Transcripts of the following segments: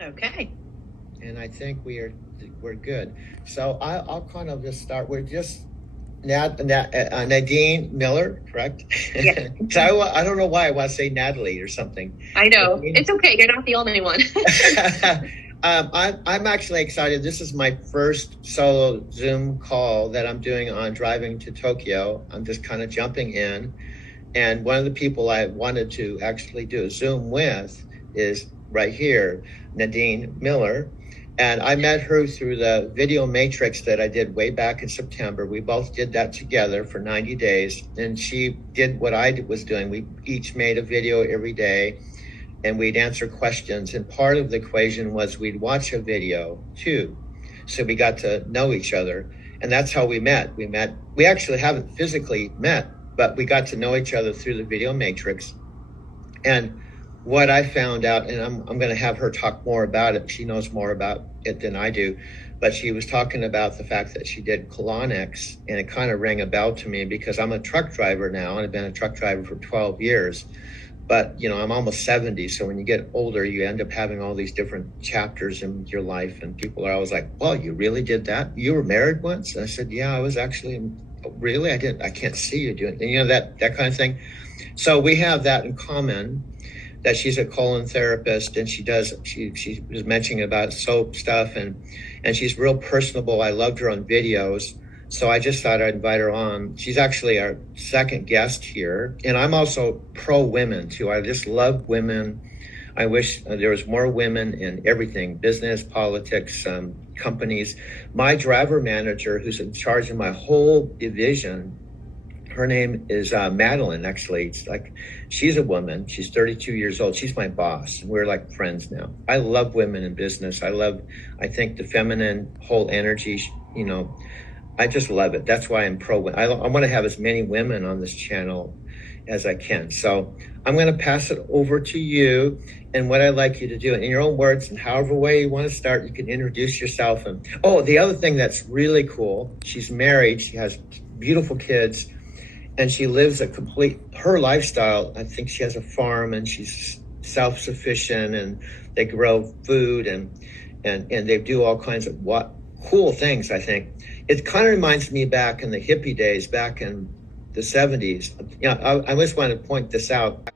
Okay. And I think we're good. So I'll kind of just start. We're just Nadine Miller, correct? Yeah. So I don't know why I want to say Natalie or something. I know. Nadine. It's okay. You're not the only one. I'm actually excited. This is my first solo Zoom call that I'm doing on driving to Tokyo. I'm just kind of jumping in. And one of the people I wanted to actually do a Zoom with is right here, Nadine Miller. And I met her through the video matrix that I did way back in September. We both did that together for 90 days. And she did what I was doing. We each made a video every day and we'd answer questions. And part of the equation was we'd watch a video too. So we got to know each other. And that's how we met. We actually haven't physically met, but we got to know each other through the video matrix. And what I found out, and I'm going to have her talk more about it. She knows more about it than I do, but she was talking about the fact that she did colonics, and it kind of rang a bell to me because I'm a truck driver now, and I've been a truck driver for 12 years. But, I'm almost 70. So when you get older, you end up having all these different chapters in your life. And people are always like, well, you really did that? You were married once? And I said, yeah, I was actually, really? I can't see you doing it. And that kind of thing. So we have that in common, that she's a colon therapist, and she was mentioning about soap stuff, and she's real personable. I loved her on videos. So I just thought I'd invite her on. She's actually our second guest here. And I'm also pro women too. I just love women. I wish there was more women in everything, business, politics, companies. My driver manager, who's in charge of my whole division, her name is Madeline, actually. It's like, she's a woman. She's 32 years old. She's my boss. We're like friends now. I love women in business. I think the feminine whole energy, I just love it. That's why I'm pro. I want to have as many women on this channel as I can. So I'm going to pass it over to you. And what I'd like you to do in your own words and however way you want to start, you can introduce yourself. And the other thing that's really cool, she's married. She has beautiful kids. And she lives her lifestyle. I think she has a farm and she's self-sufficient, and they grow food and they do all kinds of cool things, I think. It kind of reminds me back in the hippie days, back in the 70s. I just want to point this out.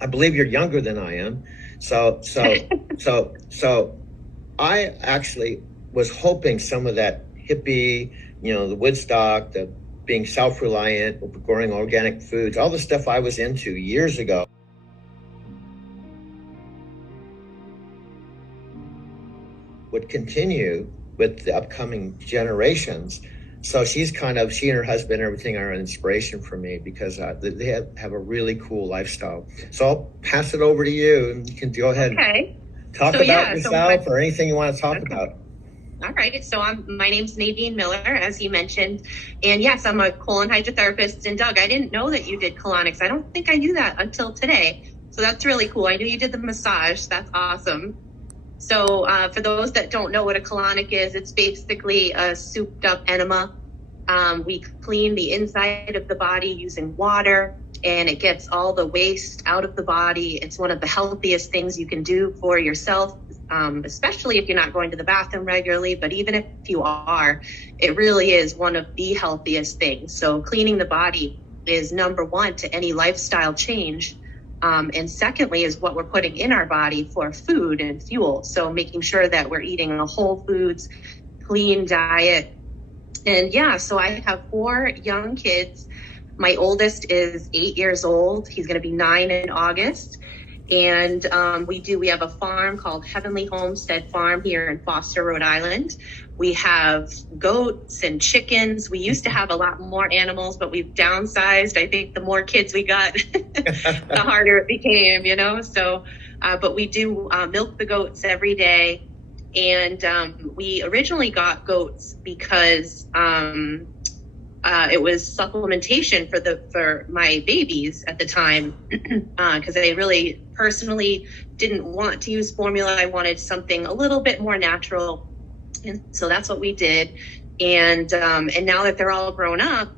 I believe you're younger than I am. So I actually was hoping some of that hippie, the Woodstock, the being self-reliant, growing organic foods, all the stuff I was into years ago would continue with the upcoming generations. So she and her husband and everything are an inspiration for me because they have a really cool lifestyle. So I'll pass it over to you, and you can go ahead and talk about yourself or anything you want to talk about. All right. So my name's Nadine Miller, as you mentioned. And yes, I'm a colon hydrotherapist. And Doug, I didn't know that you did colonics. I don't think I knew that until today. So that's really cool. I knew you did the massage. That's awesome. So for those that don't know what a colonic is, it's basically a souped up enema. We clean the inside of the body using water, and it gets all the waste out of the body. It's one of the healthiest things you can do for yourself, especially if you're not going to the bathroom regularly. But even if you are, it really is one of the healthiest things. So cleaning the body is number one to any lifestyle change. And secondly is what we're putting in our body for food and fuel. So making sure that we're eating a whole foods, clean diet. And so I have 4 young kids. My oldest is 8 years old. He's going to be 9 in August. And we have a farm called Heavenly Homestead Farm here in Foster, Rhode Island. We have goats and chickens. We used to have a lot more animals, but we've downsized. I think the more kids we got, the harder it became, So, but we do milk the goats every day. And we originally got goats because it was supplementation for my babies at the time, because I really personally didn't want to use formula. I wanted something a little bit more natural, and so that's what we did. And now that they're all grown up,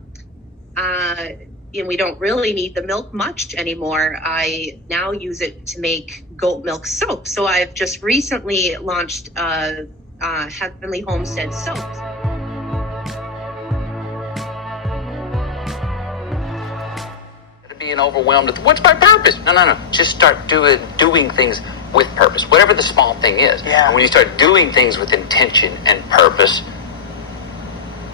we don't really need the milk much anymore. I now use it to make goat milk soap. So I've just recently launched Heavenly Homestead soap. Being overwhelmed with what's my purpose? No. Just start doing things with purpose, whatever the small thing is. Yeah. And when you start doing things with intention and purpose,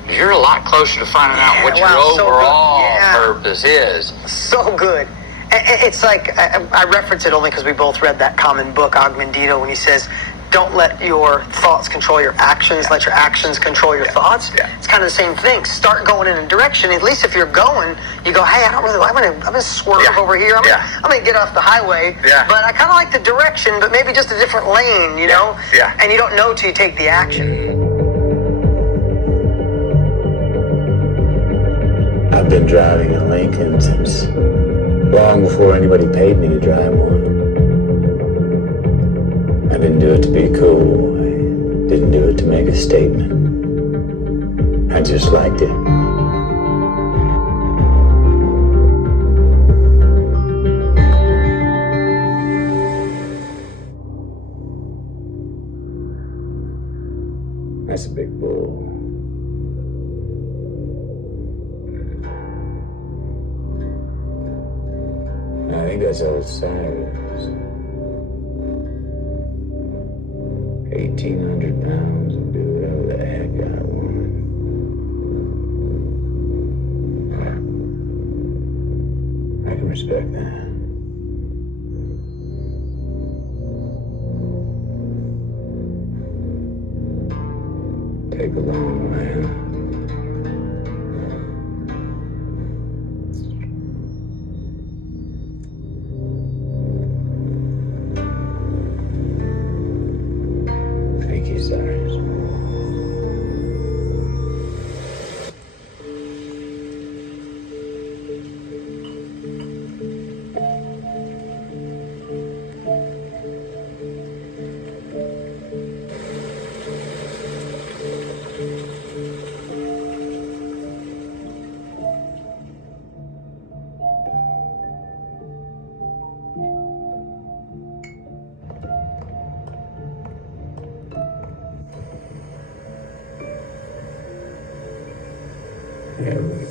you're a lot closer to finding out what your overall purpose is. So good. It's like, I reference it only because we both read that common book, Og Mandino, when he says, don't let your thoughts control your actions, let your actions control your thoughts. Yeah. It's kind of the same thing. Start going in a direction. At least if you're going, you go, hey, I'm gonna swerve over here. I'm gonna get off the highway. Yeah. But I kind of like the direction, but maybe just a different lane, you know? Yeah. And you don't know till you take the action. I've been driving a Lincoln since long before anybody paid me to drive one. I didn't do it to be cool. I didn't do it to make a statement. I just liked it. That's a big bull. I think that's outside. 1,800 pounds and do whatever the heck I want. I can respect that. Take a long way, huh? There we go.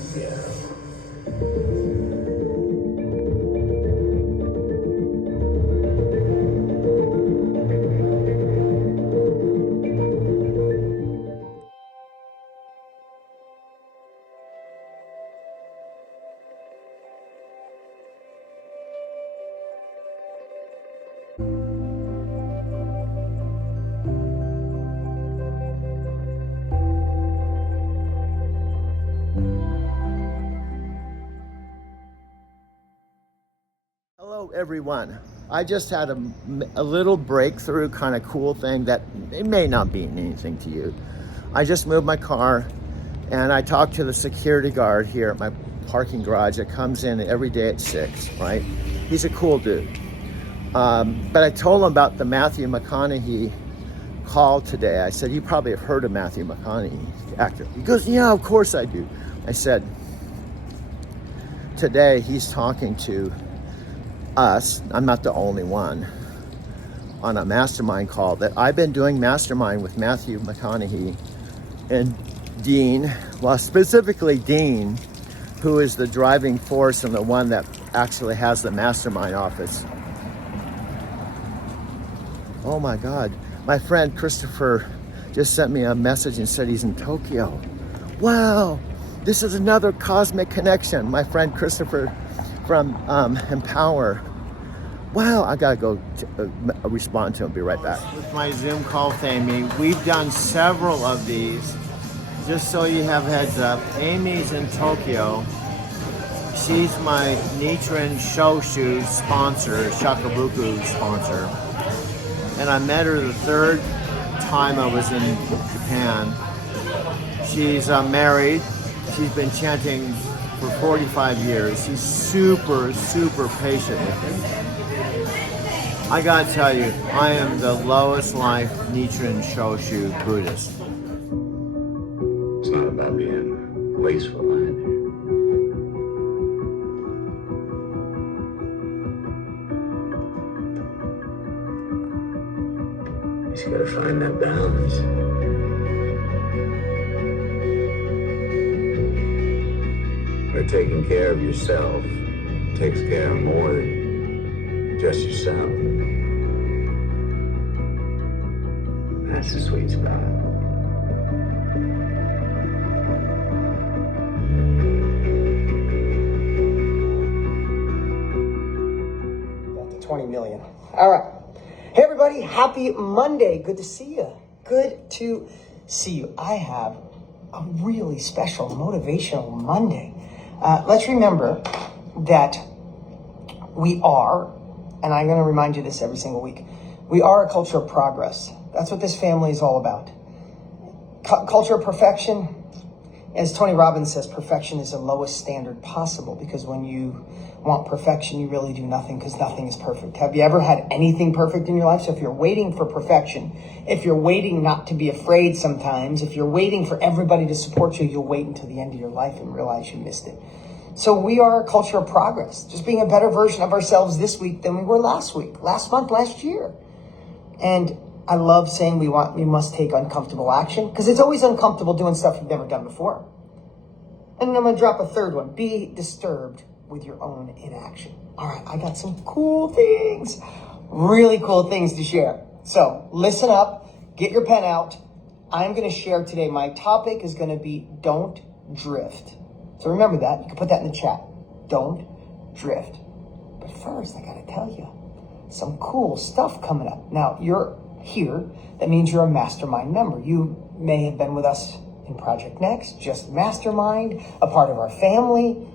Hello, everyone. I just had a little breakthrough kind of cool thing that it may not be anything to you. I just moved my car and I talked to the security guard here at my parking garage that comes in every day at 6, right? He's a cool dude. But I told him about the Matthew McConaughey call today. I said, you probably have heard of Matthew McConaughey, the actor. He goes, yeah, of course I do. I said, today he's talking to us, I'm not the only one, on a mastermind call that I've been doing mastermind with Matthew McConaughey and Dean, well, specifically Dean, who is the driving force and the one that actually has the mastermind office. Oh my God, my friend Christopher just sent me a message and said he's in Tokyo. Wow, this is another cosmic connection. My friend Christopher from Empower. Wow, I gotta go respond to him, be right back. With my Zoom call with Amy, we've done several of these. Just so you have heads up, Amy's in Tokyo. She's my Nichiren Shoshu sponsor, Shakabuku sponsor. And I met her the third time I was in Japan. She's married. She's been chanting for 45 years. She's super, super patient with me. I gotta tell you, I am the lowest life Nichiren Shoshu Buddhist. It's not about being wasteful either. find that balance. Where taking care of yourself takes care of more than just yourself. That's the sweet spot. Got to 20 million. All right. Hey, everybody. Happy Monday. Good to see you. Good to see you. I have a really special motivational Monday. Let's remember that we are, and I'm going to remind you this every single week, we are a culture of progress. That's what this family is all about. Culture of perfection, as Tony Robbins says, perfection is the lowest standard possible, because when you want perfection, you really do nothing, because nothing is perfect. Have you ever had anything perfect in your life? So if you're waiting for perfection, if you're waiting not to be afraid sometimes, if you're waiting for everybody to support you, you'll wait until the end of your life and realize you missed it. So we are a culture of progress, just being a better version of ourselves this week than we were last week, last month, last year. And I love saying we must take uncomfortable action, because it's always uncomfortable doing stuff you've never done before. And I'm going to drop a third one. Be disturbed with your own inaction. All right, I got some cool things, really cool things to share. So listen up, get your pen out. I'm going to share today. My topic is going to be don't drift. So remember that. You can put that in the chat. Don't drift. But first, I got to tell you, some cool stuff coming up. Now, you're here. That means you're a mastermind member. You may have been with us in Project Next, just mastermind, a part of our family.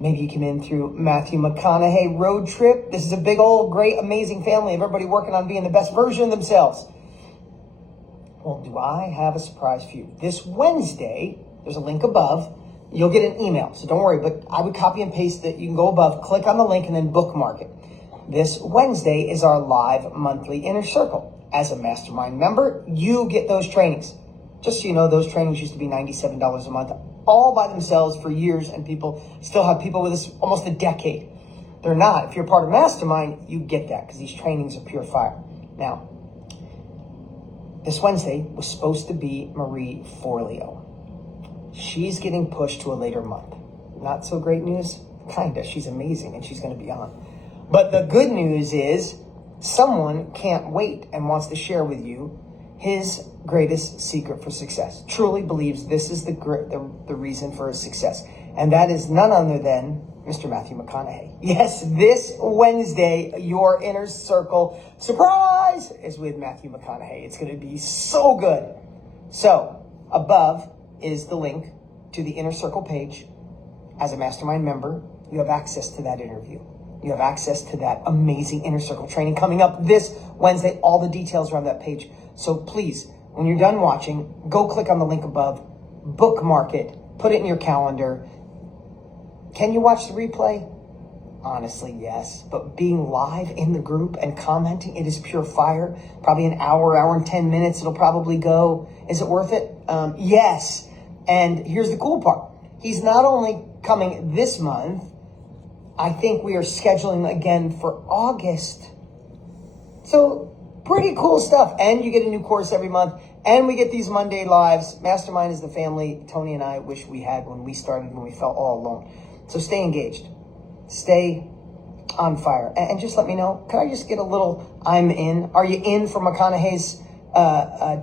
Maybe you came in through Matthew McConaughey Road Trip. This is a big old, great, amazing family of everybody working on being the best version of themselves. Well, do I have a surprise for you? This Wednesday, there's a link above. You'll get an email, so don't worry, but I would copy and paste it. You can go above, click on the link, and then bookmark it. This Wednesday is our live monthly Inner Circle. As a mastermind member, you get those trainings. Just so you know, those trainings used to be $97 a month, all by themselves for years, and people still have people with us almost a decade. They're not. If you're part of Mastermind, you get that, because these trainings are pure fire. Now, this Wednesday was supposed to be Marie Forleo. She's getting pushed to a later month. Not so great news? Kinda. She's amazing, and she's going to be on. But the good news is someone can't wait and wants to share with you his greatest secret for success. Truly believes this is the reason for his success. And that is none other than Mr. Matthew McConaughey. Yes, this Wednesday, your Inner Circle surprise is with Matthew McConaughey. It's going to be so good. So above is the link to the Inner Circle page. As a mastermind member, you have access to that interview. You have access to that amazing Inner Circle training coming up this Wednesday. All the details are on that page. So please, when you're done watching, go click on the link above, bookmark it, put it in your calendar. Can you watch the replay? Honestly, yes. But being live in the group and commenting, it is pure fire. Probably an hour and 10 minutes it'll probably go. Is it worth it? Yes. And here's the cool part. He's not only coming this month, I think we are scheduling again for August. So pretty cool stuff. And you get a new course every month. And we get these Monday lives. Mastermind is the family Tony and I wish we had when we started, when we felt all alone. So stay engaged. Stay on fire. And just let me know. Can I just get a little I'm in? Are you in for McConaughey's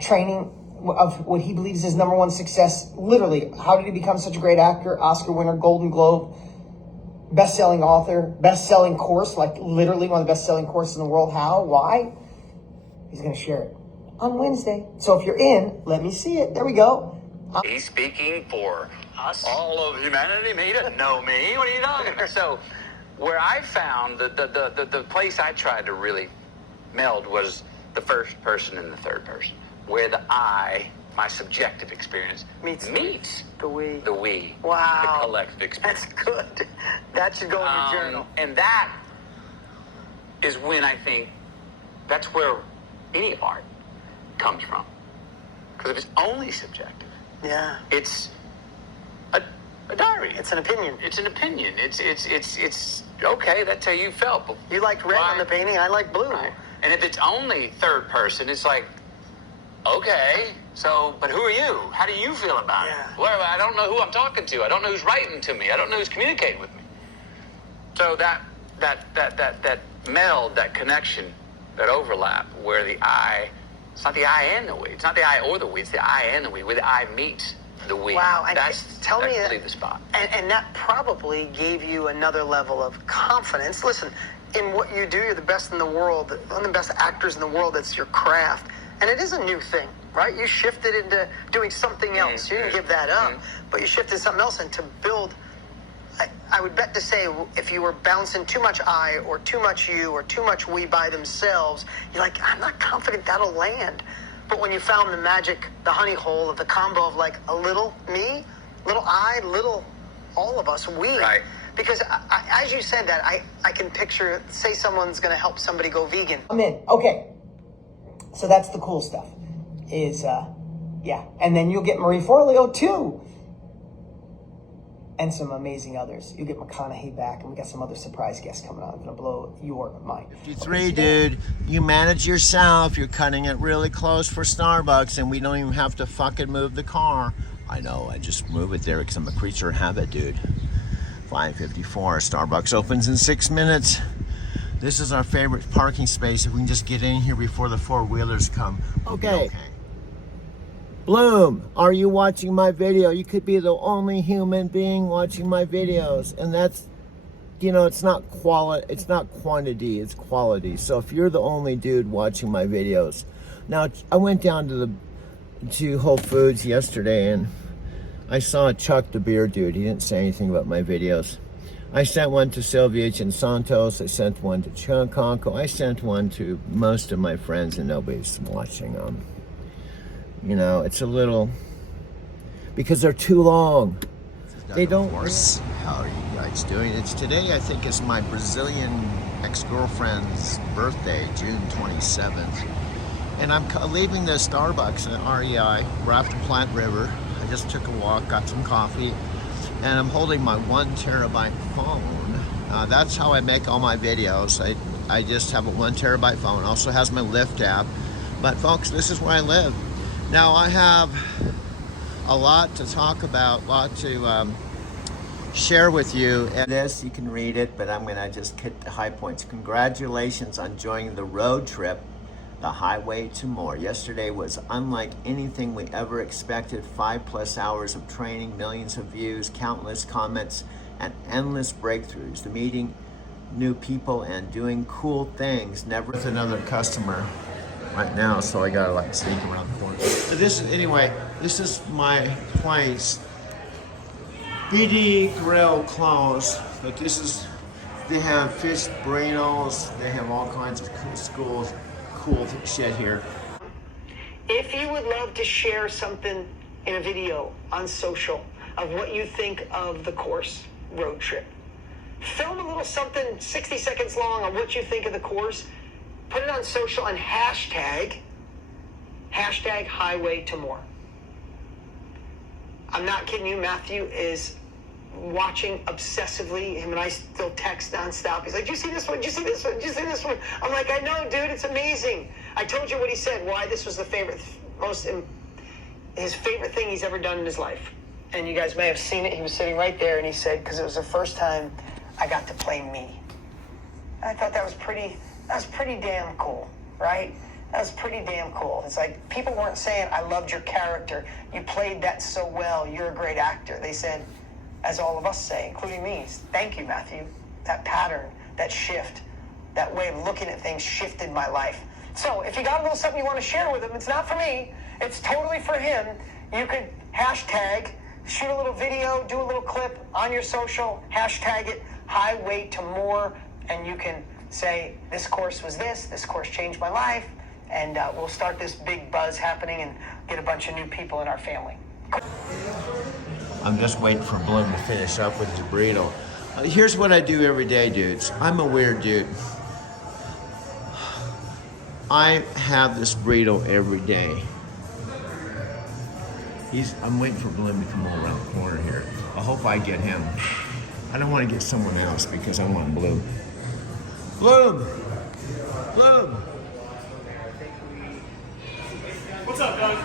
training of what he believes is number one success? Literally, how did he become such a great actor? Oscar winner, Golden Globe, best-selling author, best-selling course, like literally one of the best-selling courses in the world. How? Why? He's going to share it on Wednesday. So if you're in, let me see it. There we go. He's speaking for us. All of humanity. He doesn't know me. What are you talking about? So where I found the place I tried to really meld was the first person and the third person, where the I, my subjective experience, meets the we. The we. Wow. The collective experience. That's good. That should go in your journal. And that is when I think that's where any art comes from. Because if it's only subjective, yeah, it's a diary. It's an opinion. It's an opinion. It's okay. That's how you felt. You liked red on the painting. I like blue. Right. And if it's only third person, it's like Okay, so, but who are you? How do you feel about it? Well, I don't know who I'm talking to. I don't know who's writing to me. I don't know who's communicating with me. So that meld, that connection, that overlap, where the I, it's not the I and the we. It's not the I or the we. It's the I and the we. Where the I meets the we. Wow, and that's tell me really the spot. And that probably gave you another level of confidence. Listen, in what you do, you're the best in the world, one of the best actors in the world. It's your craft. And it is a new thing, right? You shifted into doing something else. You didn't give that up, but you shifted something else. And to build, I would bet to say, if you were bouncing too much I or too much you or too much we by themselves, you're like, I'm not confident that'll land. But when you found the magic, the honey hole of the combo of like a little me, little I, little all of us, we. Right. Because as you said that, I can picture, say someone's going to help somebody go vegan. I'm in. Okay. So that's the cool stuff. Yeah. And then you'll get Marie Forleo too. And some amazing others. You'll get McConaughey back, and we got some other surprise guests coming on. I'm going to blow your mind. 53, dude. You manage yourself. You're cutting it really close for Starbucks, and we don't even have to fucking move the car. I know, I just move it there because I'm a creature of habit, dude. 5:54, Starbucks opens in 6 minutes. This is our favorite parking space. If we can just get in here before the four-wheelers come. Okay. Bloom, are you watching my video? You could be the only human being watching my videos. And that's, you know, it's not quantity, it's quality. So if you're the only dude watching my videos. Now, I went down to Whole Foods yesterday and I saw Chuck the beer dude. He didn't say anything about my videos. I sent one to Sylvia H. and Santos. I sent one to Chuck. I sent one to most of my friends and nobody's watching them. You know, it's a little, because they're too long. They don't. How are you guys doing? It's today, I think, is my Brazilian ex-girlfriend's birthday, June 27th. And I'm leaving the Starbucks at REI. We're after Plant River. I just took a walk, got some coffee, and I'm holding my 1 terabyte phone. That's how I make all my videos. I just have a 1 terabyte phone. It also has my Lyft app. But folks, this is where I live. Now I have a lot to talk about, a lot to share with you. And this, you can read it, but I'm gonna just hit the high points. Congratulations on joining the road trip, the highway to more. Yesterday was unlike anything we ever expected. 5+ hours of training, millions of views, countless comments, and endless breakthroughs. The meeting new people and doing cool things. Never with another customer right now, so I gotta like sneak around the corner. But this is my place. BD Grill closed, but they have fish burritos. They have all kinds of cool shit here. If you would love to share something in a video on social of what you think of the course road trip, film a little something 60 seconds long on what you think of the course, put it on social and hashtag highway to more. I'm not kidding you, Matthew is watching obsessively. Him and I still text nonstop. He's like, "Did you see this one? Did you see this one? Did you see this one?" I'm like, "I know, dude. It's amazing." I told you what he said. Why this was his favorite thing he's ever done in his life. And you guys may have seen it. He was sitting right there, and he said, "Because it was the first time I got to play me." And I thought that was pretty damn cool, right? That was pretty damn cool. It's like people weren't saying, "I loved your character. You played that so well. You're a great actor." They said, as all of us say, including me, "Thank you, Matthew. That pattern, that shift, that way of looking at things shifted my life." So if you got a little something you want to share with him, it's not for me. It's totally for him. You could hashtag, shoot a little video, do a little clip on your social, hashtag it, highway to more, and you can say, "This course was this course changed my life," and we'll start this big buzz happening and get a bunch of new people in our family. I'm just waiting for Bloom to finish up with the burrito. Here's what I do every day, dudes. I'm a weird dude. I have this burrito every day. I'm waiting for Bloom to come around the corner here. I hope I get him. I don't want to get someone else because I want Bloom. Bloom! Bloom! What's up, guys?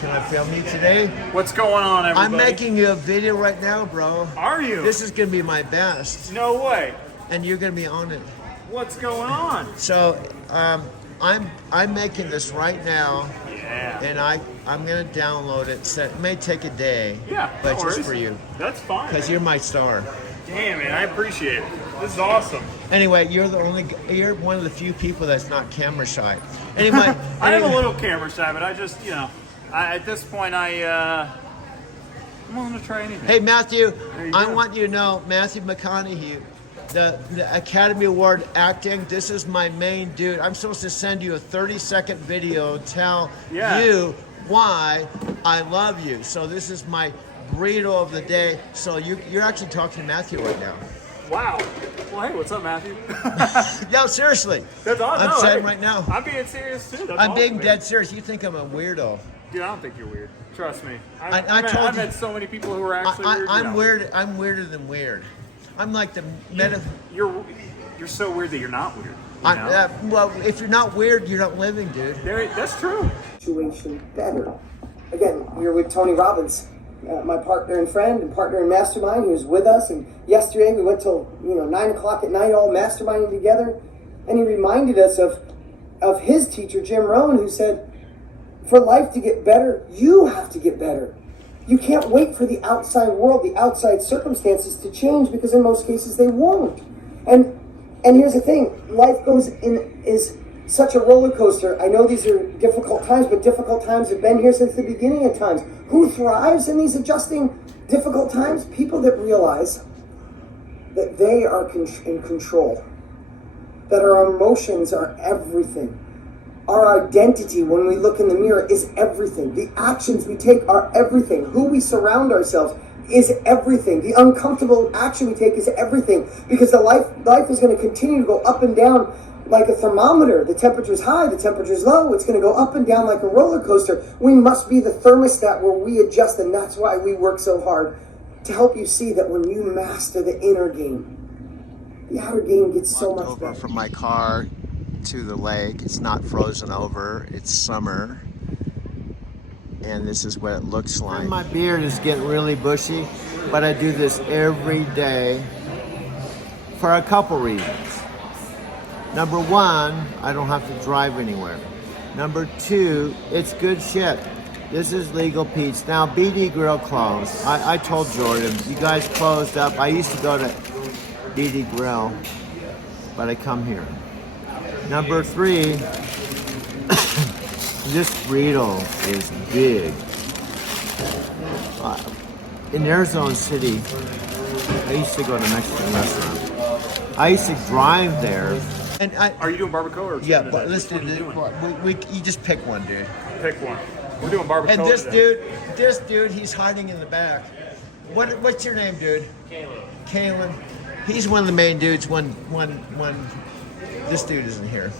Can I film you today? What's going on, everybody? I'm making you a video right now, bro. Are you? This is gonna be my best, No way. and you're gonna be on it. What's going on? So, I'm making this right now, Yeah. and I'm gonna download it. So it may take a day, Yeah, but no just worries. for you, That's fine. because you're my star. Damn, man, I appreciate it. This is awesome. Anyway, you're one of the few people that's not camera shy. Anyway, I am a little camera shy, but I just, at this point, I'm willing to try anything. Hey Matthew, you I go. want you to know Matthew McConaughey, the Academy Award acting. This is my main dude. I'm supposed to send you a 30-second video, tell you why I love you. So this is my burrito of the day. So you're actually talking to Matthew right now. Wow. Well, hey, what's up, Matthew? No, seriously. That's awesome. I'm No, saying hey, right now. I'm being serious too. That's I'm awesome, being man. dead serious. You think I'm a weirdo? Dude, I don't think you're weird. Trust me. I told I've you- met so many people who are actually weird. I'm weird. I'm weirder than weird. I'm like the meta. You're so weird that you're not weird. You know? Well, if you're not weird, you're not living, dude. That's true. Situation better. Again, we're with Tony Robbins, my partner and friend and partner in Mastermind, who was with us. And yesterday we went till 9 o'clock at night, all masterminding together. And he reminded us of his teacher, Jim Rohn, who said, for life to get better, you have to get better. You can't wait for the outside world, the outside circumstances to change, because in most cases they won't. And here's the thing, life is such a roller coaster. I know these are difficult times, but difficult times have been here since the beginning of times. Who thrives in these adjusting difficult times? People that realize that they are in control, that our emotions are everything. Our identity, when we look in the mirror, is everything. The actions we take are everything. Who we surround ourselves is everything. The uncomfortable action we take is everything. Because the life is going to continue to go up and down like a thermometer. The temperature's high, the temperature's low. It's going to go up and down like a roller coaster. We must be the thermostat where we adjust, and that's why we work so hard to help you see that when you master the inner game, the outer game gets so much Over better. from my car to the lake. It's not frozen over. It's summer. And this is what it looks like. My beard is getting really bushy, but I do this every day for a couple reasons. Number one, I don't have to drive anywhere. Number two, it's good shit. This is Legal Pete's. Now, BD Grill closed. I told Jordan, you guys closed up. I used to go to BD Grill, but I come here. Number three, this burrito is big. In Arizona City, I used to go to a Mexican restaurant. I used to drive there. And Are you doing barbacoa or yeah, chicken but today? listen, What are you doing? you just pick one, dude. Pick one. We're doing barbacoa And today. this dude, he's hiding in the back. What's your name, dude? Kalen. He's one of the main dudes when this dude isn't here.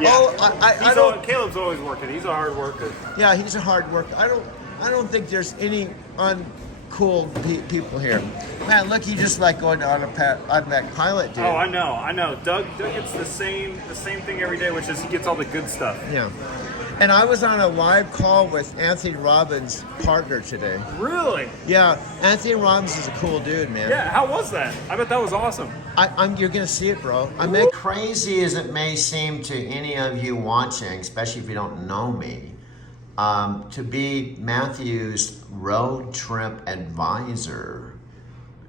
Yeah. Oh, I don't. Caleb's always working. He's a hard worker. Yeah, he's a hard worker. I don't think there's any uncool people here. Man, look, he just like going to automatic pilot, dude. Oh, I know. Doug gets the same thing every day, which is he gets all the good stuff. Yeah. And I was on a live call with Anthony Robbins' partner today. Really? Yeah, Anthony Robbins is a cool dude, man. Yeah. How was that? I bet that was awesome. You're gonna see it, bro. Crazy as it may seem to any of you watching, especially if you don't know me, to be Matthew's road trip advisor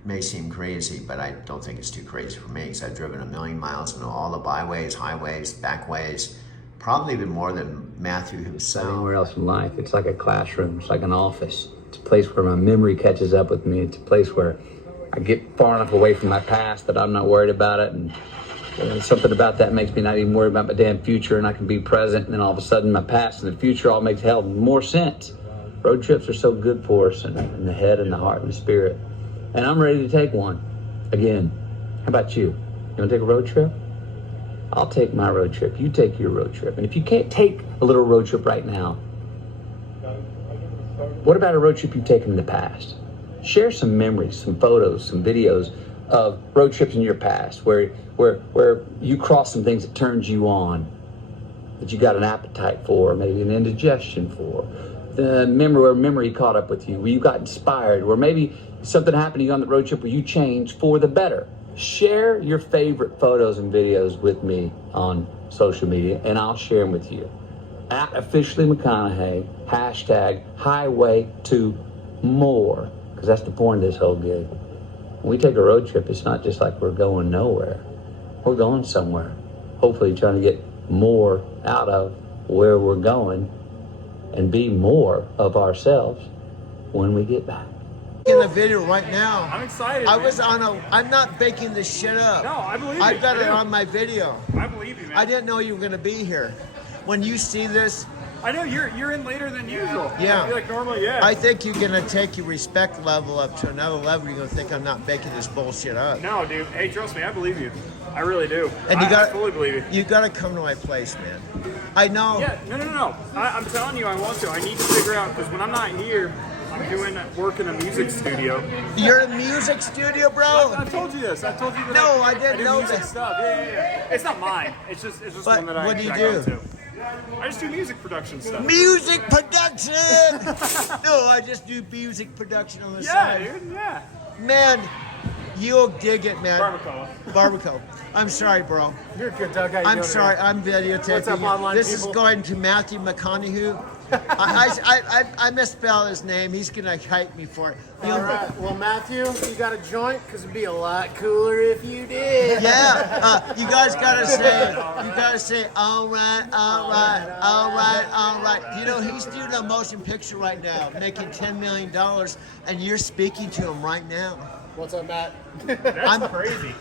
may seem crazy, but I don't think it's too crazy for me because I've driven 1 million miles, know all the byways, highways, backways, probably even more than Matthew himself. Anywhere else in life, it's like a classroom, it's like an office. It's a place where my memory catches up with me. It's a place where I get far enough away from my past that I'm not worried about it, and something about that makes me not even worry about my damn future, and I can be present, and then all of a sudden my past and the future all makes hell more sense. Road trips are so good for us in the head and the heart and the spirit, and I'm ready to take one again. How about you? You want to take a road trip? I'll take my road trip. You take your road trip. And if you can't take a little road trip right now, what about a road trip you've taken in the past? Share some memories, some photos, some videos of road trips in your past where you crossed some things that turned you on. that you got an appetite for, maybe an indigestion for, the memory caught up with you, where you got inspired, where maybe something happened to you on the road trip where you changed for the better. Share your favorite photos and videos with me on social media, and I'll share them with you. At Officially McConaughey, hashtag highway to more, because that's the point of this whole gig. When we take a road trip, it's not just like we're going nowhere. We're going somewhere. Hopefully trying to get more out of where we're going and be more of ourselves when we get back. In the video right now. I'm excited. I man. was on I'm not making this shit up. No, I believe you. I've got I it do. on my video. I believe you, man. I didn't know you were gonna be here. When you see this, I know you're in later than usual. Yeah. I feel like normally, yeah. I think you're gonna take your respect level up to another level. You're gonna think I'm not making this bullshit up. No, dude. Hey, trust me, I believe you. I really do. And you I got fully believe you. You gotta come to my place, man. I know. Yeah, no. I'm telling you, I want to. I need to figure out, because when I'm not here, I'm doing work in a music studio. You're in a music studio, bro. I told you this. I told you that. No, I didn't do know music this. stuff. Yeah. It's not mine. It's just But one that I. what do you I do? go to. I just do music production stuff. Music production. No, I just do music production on the Yeah, side. dude. Yeah. Man, you'll dig it, man. Barbacoa. Barbacoa. I'm sorry, bro. You're good, Doug. How you I'm doing sorry. today? I'm videotaping. What's up, you. online This people? is going to Matthew McConaughey. I misspelled his name. He's gonna hate me for it. All right. Well, Matthew, you got a joint? Because it'd be a lot cooler if you did. Yeah. You guys gotta say. You gotta say. All right. All right. All right. All right. You know he's doing a motion picture right now, making $10 million, and you're speaking to him right now. What's up, Matt? That's crazy.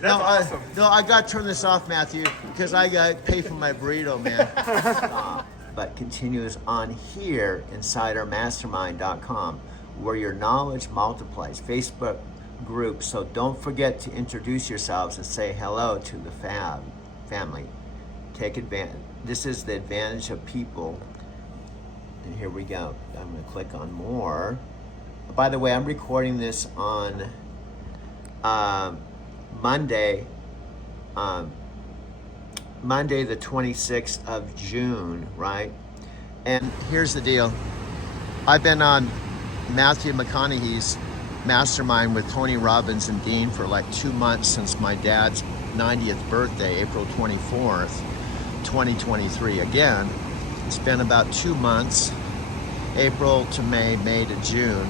That's No, awesome. I got to turn this off, Matthew, because I got to pay for my burrito, man. But continues on here inside our mastermind.com, where your knowledge multiplies. Facebook group. So don't forget to introduce yourselves and say hello to the family. Take advantage. This is the advantage of people. And here we go. I'm going to click on more. By the way, I'm recording this on Monday the 26th of June, right? And here's the deal. I've been on Matthew McConaughey's mastermind with Tony Robbins and Dean for like 2 months since my dad's 90th birthday, April 24th, 2023. Again, it's been about 2 months, April to May, May to June.